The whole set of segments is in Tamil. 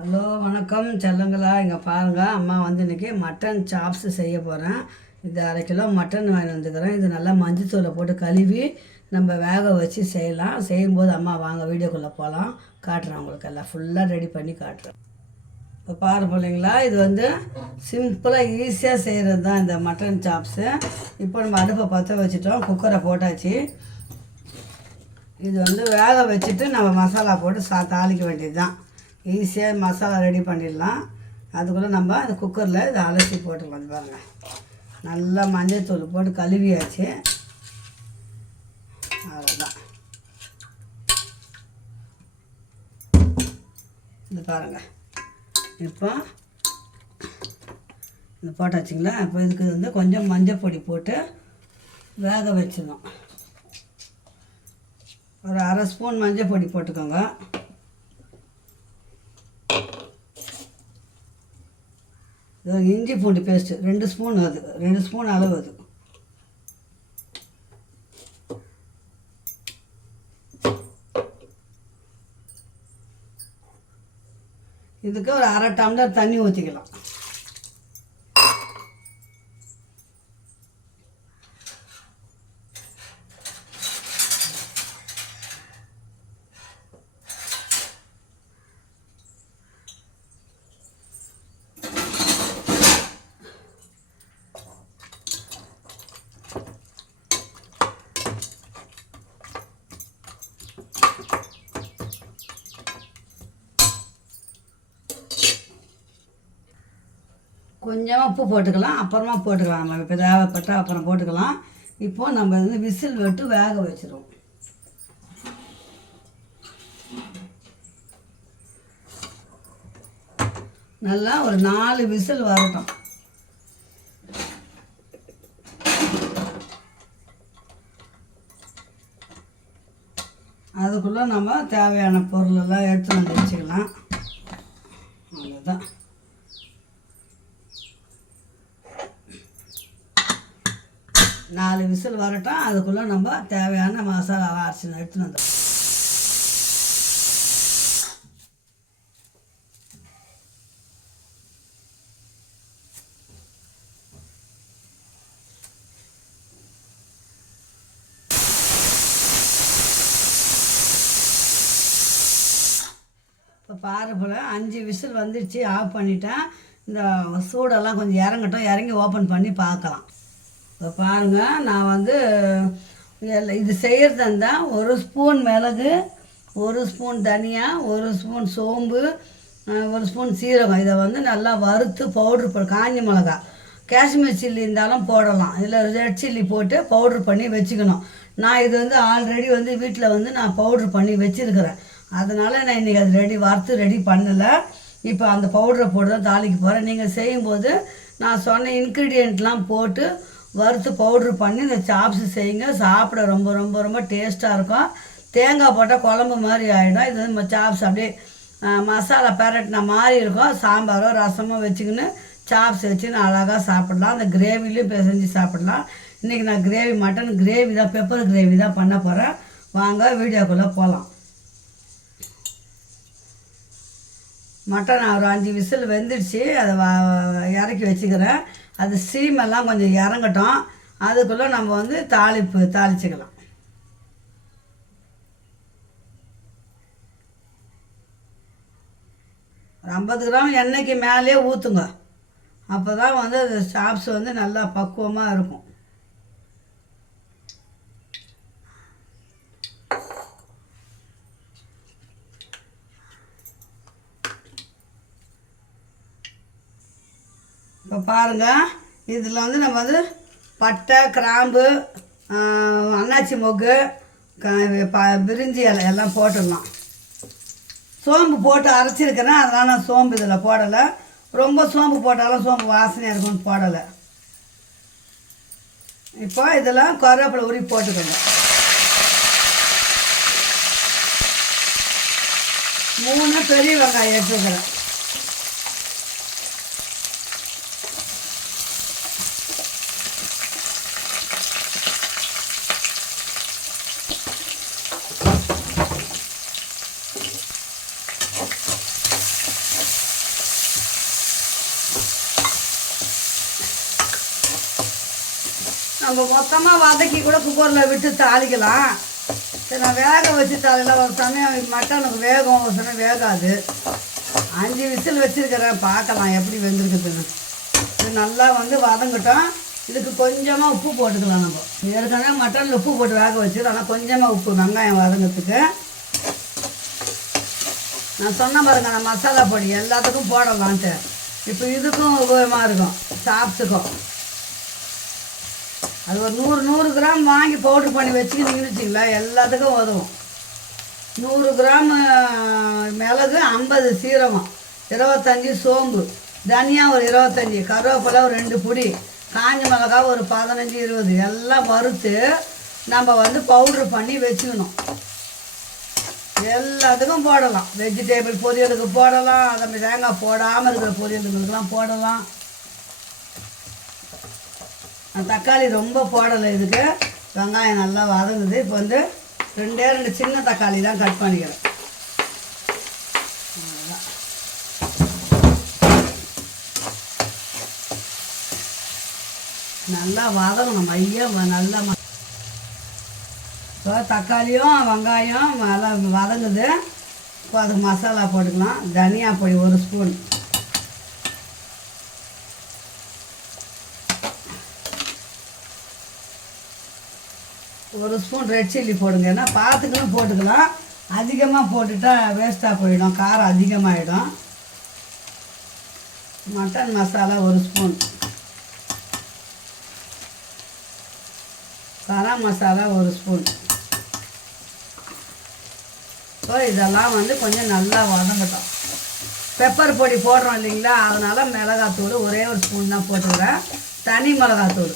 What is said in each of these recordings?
ஹலோ வணக்கம் செல்லங்களா. இங்கே பாருங்கள், அம்மா வந்து இன்றைக்கி மட்டன் சாப்ஸ் செய்ய போகிறேன். இது 1/2 கிலோ மட்டன் வாங்கி வந்துக்கிறேன். இது நல்லா மஞ்சத்தூளை போட்டு கழுவி நம்ம வேக வச்சு செய்யலாம். செய்யும்போது அம்மா வாங்க வீடியோக்குள்ளே போகலாம், காட்டுறேன் உங்களுக்கு. எல்லாம் ஃபுல்லாக ரெடி பண்ணி காட்டுறேன். இப்போ பாரு பிள்ளைங்களா, இது வந்து சிம்பிளாக ஈஸியாக செய்கிறது தான் இந்த மட்டன் சாப்ஸு. இப்போ நம்ம அடுப்பை பற்ற வச்சுட்டோம், குக்கரை போட்டாச்சு. இது வந்து வேக வச்சுட்டு நம்ம மசாலா போட்டு தாளிக்க வேண்டியது தான். ஈஸியாக மசாலா ரெடி பண்ணிடலாம். அதுக்குள்ளே நம்ம அந்த குக்கரில் இதை அலசி போட்டுக்கலாம். இது பாருங்கள், நல்லா மஞ்சள் போட்டு கழுவியாச்சு. அவ்வளோதான். இது பாருங்கள், இப்போ இது போட்டாச்சுங்களா. இப்போ இதுக்கு வந்து கொஞ்சம் மஞ்சள் பொடி போட்டு வேக வச்சிடணும். ஒரு 1/2 ஸ்பூன் மஞ்சள் பொடி போட்டுக்கோங்க. இஞ்சி பூண்டு பேஸ்ட்டு 2 ஸ்பூன், அது 2 ஸ்பூன் அளவு. அது இதுக்கு ஒரு 1/2 டம்ளர் தண்ணி ஊற்றிக்கலாம். கொஞ்சமாக உப்பு போட்டுக்கலாம், அப்புறமா போட்டுக்கலாம். நம்ம இப்போ தேவைப்பட்டால் அப்புறம் போட்டுக்கலாம். இப்போது நம்ம வந்து விசில் விட்டு வேக வச்சிடுவோம். நல்லா ஒரு 4 விசில் வரட்டும். அதுக்குள்ளே நம்ம தேவையான பொருளெல்லாம் எடுத்து வந்து வச்சுக்கலாம். அவ்வளோதான். நாலு விசில் வரட்டும். அதுக்குள்ளே நம்ம தேவையான மசாலா அரைச்சி எடுத்துன்னு வந்துடும். இப்போ பாரு போல் 5 விசில் வந்துடுச்சு. ஆஃப் பண்ணிட்டேன். இந்த சூடெல்லாம் கொஞ்சம் இறங்கட்டும், இறங்கி ஓப்பன் பண்ணி பார்க்கலாம். இப்போ பாருங்கள், நான் வந்து இது செய்கிறது இருந்தால் 1 ஸ்பூன் மிளகு, 1 ஸ்பூன் தனியா, 1 ஸ்பூன் சோம்பு, 1 ஸ்பூன் சீரகம். இதை வந்து நல்லா வறுத்து பவுட்ரு காஞ்ச மிளகா, காஷ்மீர் சில்லி இருந்தாலும் போடலாம். இதில் ரெட் சில்லி போட்டு பவுட்ரு பண்ணி வச்சுக்கணும். நான் இது வந்து ஆல்ரெடி வந்து வீட்டில் வந்து நான் பவுட்ரு பண்ணி வச்சுருக்கிறேன். அதனால் நான் இன்றைக்கி அது வறுத்து ரெடி பண்ணலை. இப்போ அந்த பவுடரை போட்டு தான் தாளிக்க போகிறேன். நீங்கள் செய்யும்போது நான் சொன்ன இன்க்ரீடியண்ட்லாம் போட்டு வறுத்து பவுட்ரு பண்ணி இந்த சாப்ஸு செய்யுங்க. சாப்பிட ரொம்ப ரொம்ப ரொம்ப டேஸ்ட்டாக இருக்கும். தேங்காய் போட்டால் குழம்பு மாதிரி ஆகிடும். இது வந்து சாப்ஸ் அப்படியே மசாலா பெரட்டின மாதிரி இருக்கும். சாம்பாரோ ரசமோ வச்சுக்கின்னு சாப்ஸ் வச்சுன்னு அழகாக சாப்பிட்லாம். அந்த கிரேவிலையும் செஞ்சு சாப்பிட்லாம். இன்றைக்கி நான் மட்டன் கிரேவி தான், பெப்பர் கிரேவி தான் பண்ண போகிறேன். வாங்க வீடியோக்குள்ளே போகலாம். மட்டன் ஒரு 5 விசில் வெந்துடுச்சு. அதை இறக்கி வச்சுக்கிறேன். அது ஸ்டீமெல்லாம் கொஞ்சம் இறங்கட்டும். அதுக்குள்ளே நம்ம வந்து தாளிச்சிக்கலாம். ஒரு 50 கிராம் எண்ணெய்க்கு மேலே ஊற்றுங்க. அப்போ தான் வந்து அது சாப்ஸ் வந்து நல்லா பக்குவமாக இருக்கும். இப்போ பாருங்கள், இதில் வந்து நம்ம வந்து பட்டை, கிராம்பு, அன்னாச்சி மொக்கு, பிரிஞ்சி இலை எல்லாம் போட்டுடலாம். சோம்பு போட்டு அரைச்சிருக்கிறேன், அதனால் நான் சோம்பு இதில் போடலை. ரொம்ப சோம்பு போட்டாலும் சோம்பு வாசனையாக இருக்கும்னு போடலை. இப்போ இதெல்லாம் கருவேப்பிலை உரி போட்டுக்கணும். 3 பெரிய வெங்காயம் எடுத்துக்கிறேன். நம்ம மொத்தமாக வதக்கி கூட குக்கரில் விட்டு தாளிக்கலாம். சரி, நான் வேக வச்சு தாளிக்கலாம். ஒரு சமயம் மட்டனுக்கு வேகும், ஒரு சமயம் வேகாது. 5 விசில் வச்சுருக்கிறேன், பார்க்கலாம் எப்படி வெந்திருக்குதுன்னு. இது நல்லா வந்து வதங்கட்டும். இதுக்கு கொஞ்சமாக உப்பு போட்டுக்கலாம். நம்ம ஏற்கனவே மட்டனில் உப்பு போட்டு வேக வச்சுக்கிறோம், ஆனால் கொஞ்சமாக உப்பு வெங்காயம் வதங்கிறதுக்கு. நான் சொன்ன பாருங்க, நான் மசாலா பொடி எல்லாத்துக்கும் போடலான்ட்டு. இப்போ இதுக்கும் உபயோகமாக இருக்கும், சாப்ஸுக்கும். அது ஒரு 100 கிராம் வாங்கி பவுட்ரு பண்ணி வச்சுக்கிட்டீங்கன்னு வச்சிங்களா, எல்லாத்துக்கும் உதவும். 100 கிராம் மிளகு, 50 சீரகம், 25 சோம்பு, தனியா ஒரு 25, கருவேப்பிலை ஒரு 2 பொடி, காஞ்ச மிளகா ஒரு 15 20 எல்லாம் வறுத்து நம்ம வந்து பவுட்ரு பண்ணி வச்சுக்கணும். எல்லாத்துக்கும் போடலாம். வெஜிடேபிள் பொரியலுக்கு போடலாம், அதை தேங்காய் போடாமல் இருக்கிற பொரியலுங்களுக்கெல்லாம் போடலாம். தக்காளி ரொம்ப போடலை இதுக்கு. வெங்காயம் நல்லா வதங்குது. இப்போ வந்து 2 சின்ன தக்காளி தான் கட் பண்ணிக்கிறேன். நல்லா வதங்கணும், மையம் நல்லா. இப்போ தக்காளியும் வெங்காயம் நல்லா வதங்குது. இப்போ அதுக்கு மசாலா போட்டுக்கலாம். தனியா பொடி 1 ஸ்பூன், ஒரு ஸ்பூன் ரெட் சில்லி போடுங்க. ஏன்னா பார்த்துக்கணும் போட்டுக்கலாம். அதிகமாக போட்டுட்டா வேஸ்ட்டாக போயிடும், காரம் அதிகமாகிடும். Mutton masala 1 spoon, garam masala 1 spoon. So இதெல்லாம் வந்து கொஞ்சம் நல்லா வதங்கட்டும். பெப்பர் பொடி போடுறோம் இல்லைங்களா, அதனால் மிளகாத்தூள் ஒரே 1 ஸ்பூன் தான் போட்டுக்கிறேன், தனி மிளகாத்தூள்.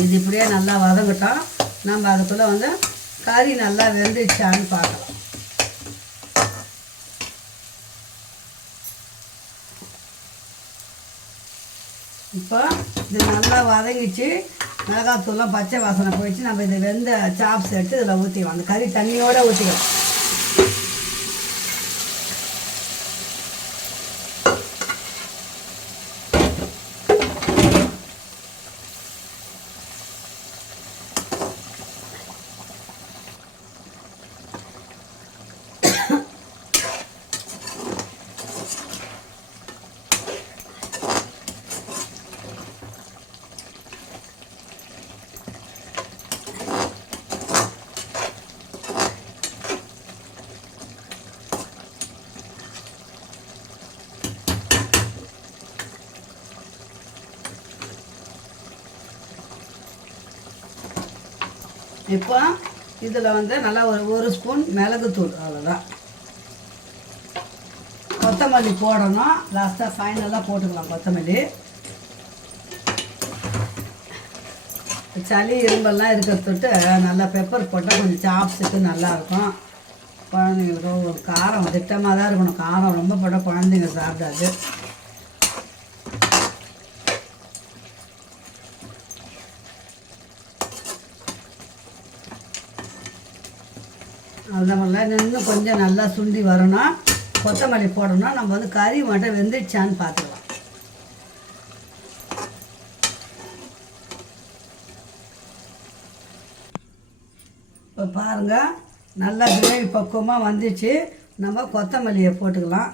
இது இப்படியே நல்லா வதங்கட்டும். நம்ம அதுக்குள்ளே வந்து கறி நல்லா வெந்துச்சான்னு பார்க்கலாம். இப்போ இது நல்லா வதங்கிச்சு, மிளகாத்தூள்லாம் பச்சை வாசனை போயிடுச்சு. நம்ம இது வெந்த சாப்ஸ் எடுத்து இதில் ஊற்றிக்கலாம். அந்த கறி தண்ணியோடு ஊற்றிக்கலாம். இப்போ இதில் வந்து நல்லா ஒரு ஸ்பூன் மிளகுத்தூள், அவ்வளோதான். கொத்தமல்லி போடணும், லாஸ்ட்டாக ஃபைனலாக போட்டுக்கலாம் கொத்தமல்லி. சளி இரும்பெல்லாம் இருக்கிறதுட்டு நல்லா பெப்பர் போட்டால் கொஞ்சம் சாப்ஸுக்கு நல்லாயிருக்கும். குழந்தைங்களுக்கு ஒரு காரம் திட்டமாக தான் இருக்கணும். காரம் ரொம்ப போட்டால் குழந்தைங்க சாப்பிடாது. அந்த மாதிரிலாம் இன்னும் கொஞ்சம் நல்லா சுண்டி வரணும். கொத்தமல்லி போடணும். நம்ம வந்து கறி மட்டும் வெந்துடுச்சான்னு பார்த்துக்கலாம். இப்போ பாருங்கள், நல்லா கிரேவி பக்குவமாக வந்துச்சு. நம்ம கொத்தமல்லியை போட்டுக்கலாம்.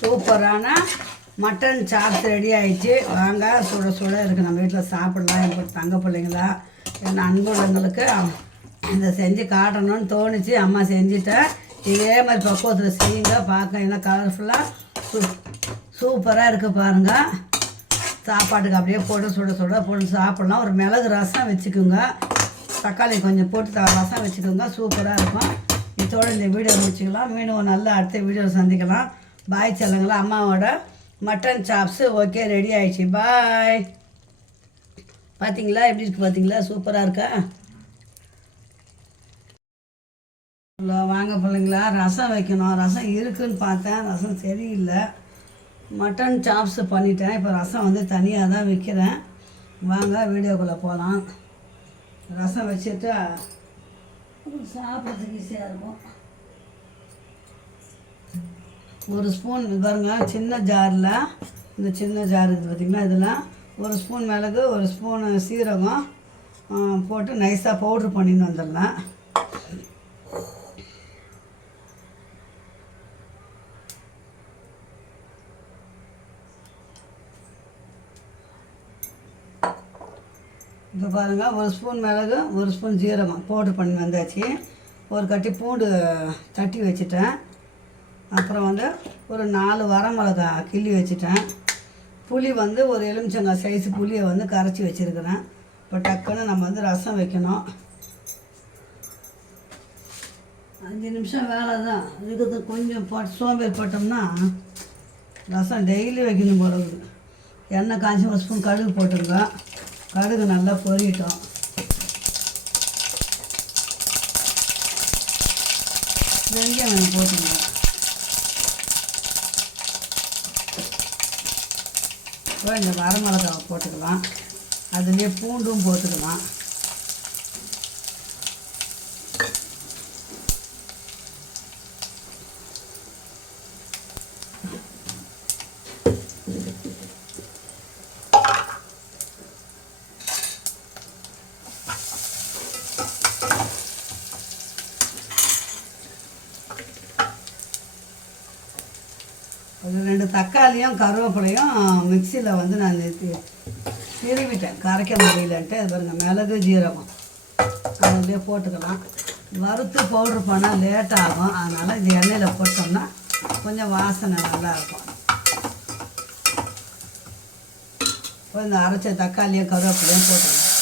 சூப்பரான மட்டன் சாப்ஸ் ரெடி ஆகிடுச்சு. வாங்க, சுட சுட இருக்குது, நம்ம வீட்டில் சாப்பிடலாம். எங்கள் தங்க பிள்ளைங்களா, என் அன்புள்ளங்களுக்கு இதை செஞ்சு காட்டணும்னு தோணுச்சு. அம்மா செஞ்சுட்டேன். இதே மாதிரி பக்குவத்தில் செய்யுங்க. பார்க்க என்ன கலர்ஃபுல்லாக சூப்பராக இருக்குது பாருங்கள். சாப்பாட்டுக்கு அப்படியே போட்டு சுட சுட போட்டு சாப்பிட்லாம். ஒரு மிளகு ரசம் வச்சுக்கோங்க, தக்காளி கொஞ்சம் போட்டு ரசம் வச்சுக்கோங்க, சூப்பராக இருக்கும். இதோடு இந்த வீடியோ முடிச்சுக்கலாம். மீண்டும் நல்ல அடுத்த வீடியோவில் சந்திக்கலாம். பாய் செல்லுங்களா. அம்மாவோட மட்டன் சாப்ஸு ஓகே, ரெடி ஆகிடுச்சு. பாய். பார்த்தீங்களா எப்படி இருக்குது? பார்த்தீங்களா சூப்பராக இருக்கா? வாங்க பிள்ளைங்களா, ரசம் வைக்கணும். ரசம் இருக்குதுன்னு பார்த்தேன், ரசம் சரியில்லை. மட்டன் சாப்ஸு பண்ணிட்டேன். இப்போ ரசம் வந்து தனியாக தான் வைக்கிறேன். வாங்க வீடியோக்குள்ளே போகலாம். ரசம் வச்சுட்டு சாப்பிட்றதுக்கு ஈஸியாக இருக்கும். ஒரு ஸ்பூன் பாருங்க, சின்ன ஜாரில், இந்த சின்ன ஜார் இது பார்த்திங்கன்னா, இதில் ஒரு ஸ்பூன் மிளகு, ஒரு ஸ்பூனு சீரகம் போட்டு நைஸாக பவுட்ரு பண்ணின்னு வந்துடலாம். இப்போ பாருங்கள், ஒரு ஸ்பூன் மிளகு, ஒரு ஸ்பூன் ஜீரகம் பவுட்ரு பண்ணி வந்தாச்சு. ஒரு கட்டி பூண்டு தட்டி வச்சுட்டேன். அப்புறம் வந்து ஒரு 4 வரமிளகா கிள்ளி வச்சுட்டேன். புளி வந்து ஒரு எலுமிச்சங்காய் சைஸு புளியை வந்து கரைச்சி வச்சுருக்கிறேன். இப்போ டக்குன்னு நம்ம வந்து ரசம் வைக்கணும். 5 நிமிஷம் வேலை தான். இதுக்கு கொஞ்சம் சோம்பேறி போட்டோம்னா ரசம் டெய்லி வைக்கணும் போல இருக்குது. எண்ணெய் காய்ச்சி ஒரு ஸ்பூன் கடுகு போட்டுருங்க. கடுகு நல்லா பொரியட்டும். வெங்காயம் போட்டுங்க. இப்போ இந்த வரமிளகாவை போட்டுக்கலாம். அதுலேயே பூண்டும் போட்டுக்கலாம். ஒரு 2 தக்காளியும் கருவேப்பிலையும் மிக்சியில் வந்து நான் திருவிட்டேன், கரைக்க முடியலன்ட்டு. அது பாருங்கள், மிளகு ஜீரகம் அதிலே போட்டுக்கலாம். வறுத்து பவுட்ரு பண்ணால் லேட் ஆகும். அதனால் இது எண்ணெயில் போட்டோம்னா கொஞ்சம் வாசனை நல்லாயிருக்கும். இப்போ இந்த அரைச்ச தக்காளியும் கருவேப்பிலையும் போட்டுக்கலாம்.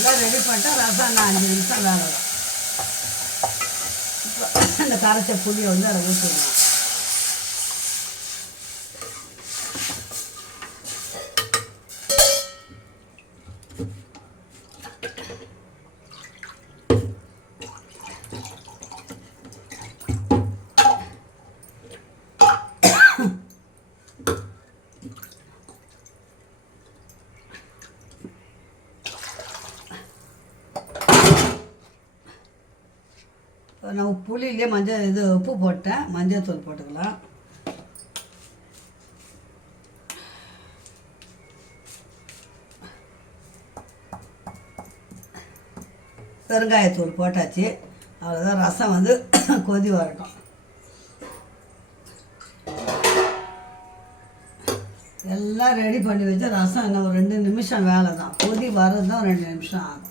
எல்லாம் ரெடி பண்ணிட்டா ரசம் 5 நிமிஷம் வேலை வரும். இப்போ இந்த கரைச்ச புளியை வந்து அதை ஊற்றிடலாம். நான் புளியிலே உப்பு போட்டேன். மஞ்சள் தூள் போட்டுக்கலாம். பெருங்காயத்தூள் போட்டாச்சு. அவ்வளோதான். ரசம் வந்து கொதி வரட்டும். எல்லாம் ரெடி பண்ணி வச்சு ரசம் இன்னும் ஒரு 2 நிமிஷம் வேலை தான். கொதி வர்றது தான் 2 நிமிஷம் ஆகும்.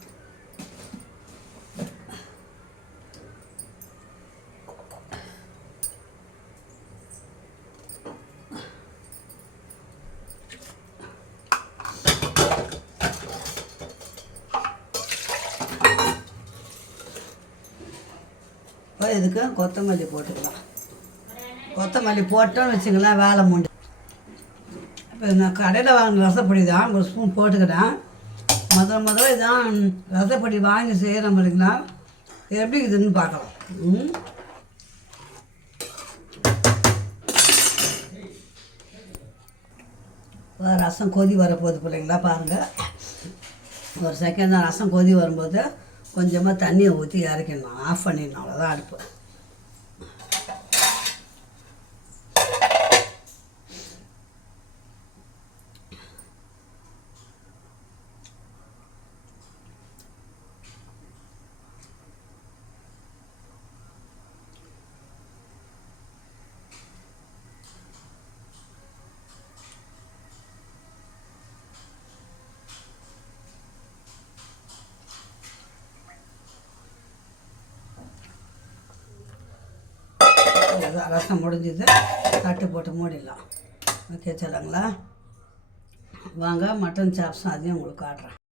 இப்போ இதுக்கு கொத்தமல்லி போட்டுக்கலாம். கொத்தமல்லி போட்டோன்னு வச்சுக்கலாம், வேலை மூண்டு. இப்போ நான் கடையில் வாங்கின ரசப்பொடி தான் ஒரு ஸ்பூன் போட்டுக்கிறேன். முதல்ல இதான் ரசப்பொடி வாங்கி செய்கிற மாதிரிங்களா, எப்படி இதுன்னு பார்க்கலாம். ரசம் கொதி வரப்போகுது பிள்ளைங்களா, பாருங்கள். ஒரு செகண்ட் தான். ரசம் கொதி வரும்போது கொஞ்சமாக தண்ணியை ஊற்றி இறக்கிடணும். ஆஃப் பண்ணிடணும். அவ்வளோதான் அடுப்பு. ரசம் முடிஞ்சது. தட்டு போட்டு மூடிடலாம். ஓகே சொல்லுங்களா. வாங்க, மட்டன் சாப்ஸும் அதையும் உங்களுக்கு காட்டுறேன்.